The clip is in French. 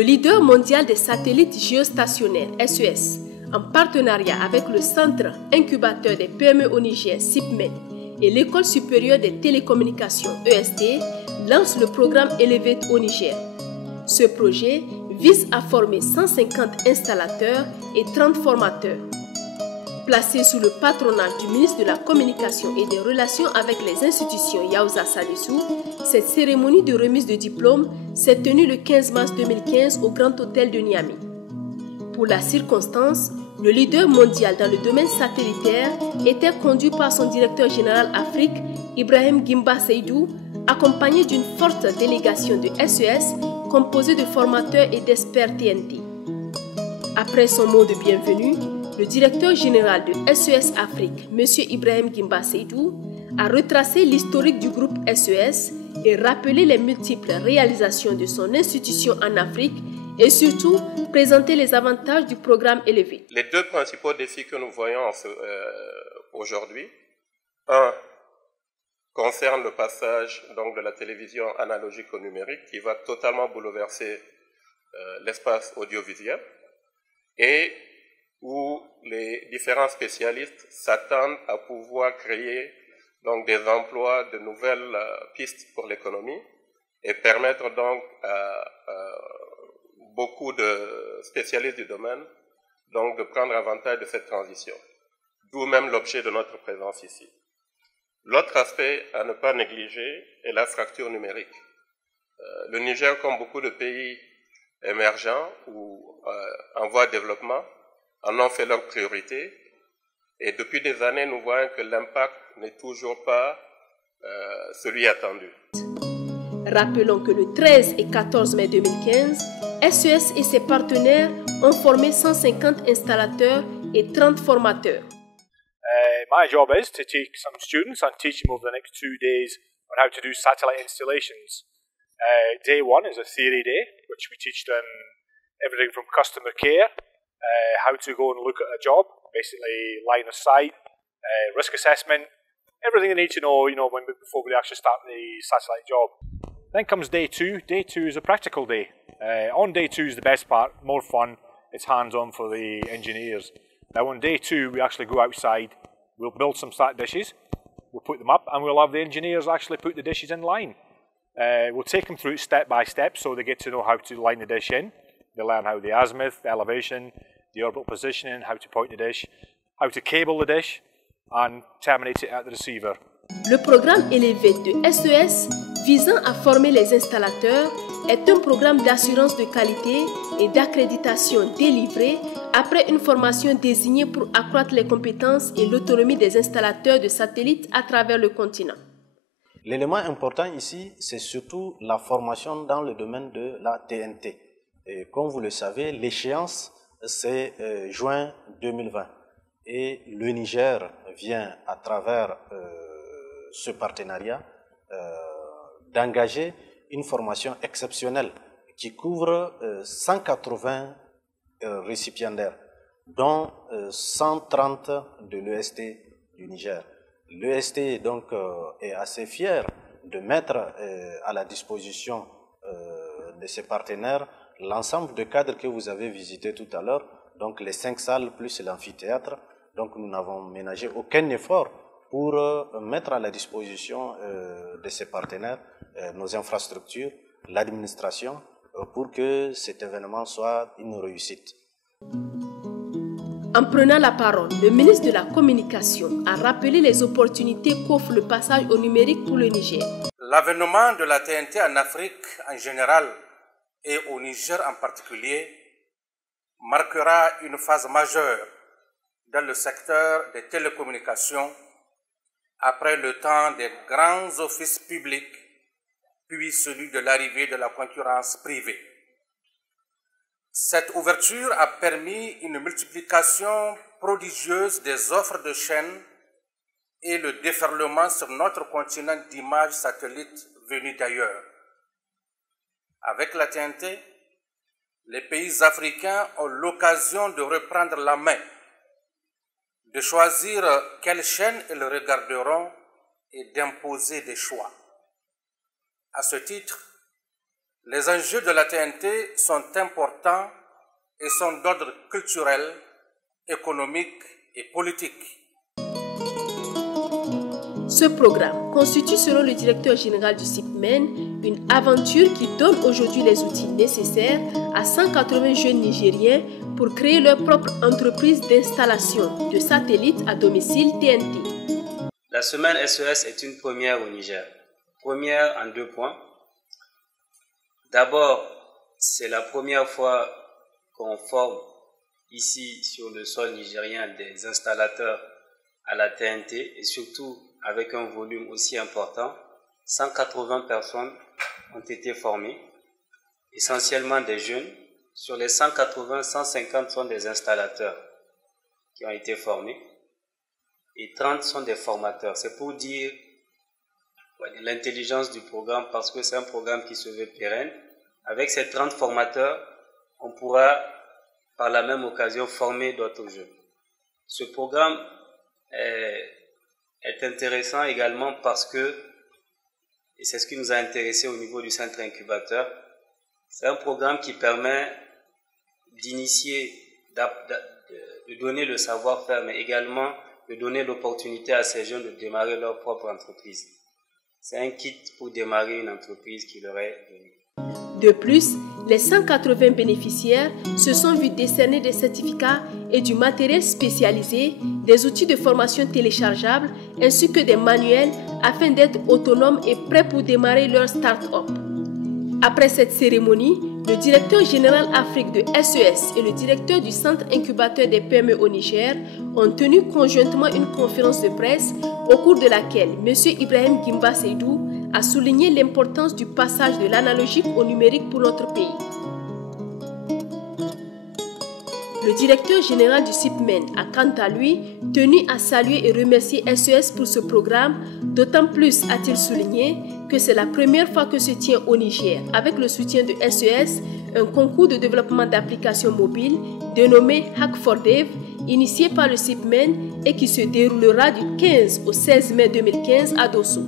Le leader mondial des satellites géostationnaires, SES, en partenariat avec le Centre incubateur des PME au Niger, CIPMED, et l'École supérieure des télécommunications, EST, lance le programme Elevate au Niger. Ce projet vise à former 150 installateurs et 30 formateurs. Placé sous le patronat du ministre de la Communication et des Relations avec les institutions Yaouza Salissou, cette cérémonie de remise de diplôme s'est tenue le 15 mars 2015 au Grand Hôtel de Niamey. Pour la circonstance, le leader mondial dans le domaine satellitaire était conduit par son directeur général Afrique, Ibrahim Gimba Seydou, accompagné d'une forte délégation de SES composée de formateurs et d'experts TNT. Après son mot de bienvenue, le directeur général de SES Afrique, M. Ibrahim Gimba Seydou, a retracé l'historique du groupe SES et rappelé les multiples réalisations de son institution en Afrique et surtout présenter les avantages du programme Elevate. Les deux principaux défis que nous voyons aujourd'hui, un concerne le passage donc, de la télévision analogique au numérique qui va totalement bouleverser l'espace audiovisuel et où les différents spécialistes s'attendent à pouvoir créer donc, des emplois, de nouvelles pistes pour l'économie et permettre donc à beaucoup de spécialistes du domaine donc, de prendre avantage de cette transition. D'où même l'objet de notre présence ici. L'autre aspect à ne pas négliger est la fracture numérique. Le Niger, comme beaucoup de pays émergents ou en voie de développement, en ont fait leur priorité. Et depuis des années, nous voyons que l'impact n'est toujours pas celui attendu. Rappelons que le 13 et 14 mai 2015, SES et ses partenaires ont formé 150 installateurs et 30 formateurs. My job is to take some students and teach them over the next 2 days on how to do satellite installations. Day one is a theory day, which we teach them everything from customer care, how to go and look at a job, basically line of sight, risk assessment, everything they need to know, before we actually start the satellite job. Then comes day two. Day two is a practical day. On day two is the best part, more fun, it's hands-on for the engineers. Now on day two, we actually go outside, we'll build some sat dishes, we'll put them up, and we'll have the engineers actually put the dishes in line. We'll take them through it step by step so they get to know how to line the dish in. They learn how the azimuth, the elevation, the orbital positioning, how to point the dish, how to cable the dish, and terminate it at the receiver. Le programme Elevate de SES visant à former les installateurs est un programme d'assurance de qualité et d'accréditation délivré après une formation désignée pour accroître les compétences et l'autonomie des installateurs de satellites à travers le continent. L'élément important ici, c'est surtout la formation dans le domaine de la TNT. Et comme vous le savez, l'échéance, c'est juin 2020. Et le Niger vient, à travers ce partenariat, d'engager une formation exceptionnelle qui couvre 180 récipiendaires, dont 130 de l'EST du Niger. L'EST donc est assez fier de mettre à la disposition de ses partenaires l'ensemble de cadres que vous avez visités tout à l'heure, donc les 5 salles plus l'amphithéâtre. Donc nous n'avons ménagé aucun effort pour mettre à la disposition de ces partenaires nos infrastructures, l'administration, pour que cet événement soit une réussite. En prenant la parole, le ministre de la Communication a rappelé les opportunités qu'offre le passage au numérique pour le Niger. L'avènement de la TNT en Afrique en général et au Niger en particulier marquera une phase majeure dans le secteur des télécommunications après le temps des grands offices publics, puis celui de l'arrivée de la concurrence privée. Cette ouverture a permis une multiplication prodigieuse des offres de chaînes et le déferlement sur notre continent d'images satellites venues d'ailleurs. Avec la TNT, les pays africains ont l'occasion de reprendre la main, de choisir quelle chaîne ils regarderont et d'imposer des choix. À ce titre, Les enjeux de la TNT sont importants et sont d'ordre culturel, économique et politique. Ce programme constitue, selon le directeur général du CIPMEN, une aventure qui donne aujourd'hui les outils nécessaires à 180 jeunes Nigériens pour créer leur propre entreprise d'installation de satellites à domicile TNT. La semaine SES est une première au Niger. Première en 2 points. D'abord, c'est la première fois qu'on forme ici sur le sol nigérien des installateurs à la TNT et surtout avec un volume aussi important. 180 personnes ont été formées, essentiellement des jeunes. Sur les 180, 150 sont des installateurs qui ont été formés et 30 sont des formateurs. C'est pour dire l'intelligence du programme parce que c'est un programme qui se veut pérenne. Avec ces 30 formateurs, on pourra par la même occasion former d'autres jeunes. Ce programme est intéressant également parce que, et c'est ce qui nous a intéressé au niveau du centre incubateur, c'est un programme qui permet d'initier, de donner le savoir-faire, mais également de donner l'opportunité à ces jeunes de démarrer leur propre entreprise. C'est un kit pour démarrer une entreprise qui leur est donnée. De plus, les 180 bénéficiaires se sont vus décerner des certificats et du matériel spécialisé, des outils de formation téléchargeables ainsi que des manuels afin d'être autonomes et prêts pour démarrer leur start-up. Après cette cérémonie, le directeur général Afrique de SES et le directeur du centre incubateur des PME au Niger ont tenu conjointement une conférence de presse au cours de laquelle M. Ibrahim Gimba Seydou a souligné l'importance du passage de l'analogique au numérique pour notre pays. Le directeur général du CIPMEN a quant à lui tenu à saluer et remercier SES pour ce programme, d'autant plus, a-t-il souligné, que c'est la première fois que se tient au Niger, avec le soutien de SES, un concours de développement d'applications mobiles dénommé Hack for Dev, initié par le CIPMEN et qui se déroulera du 15 au 16 mai 2015 à Dosso.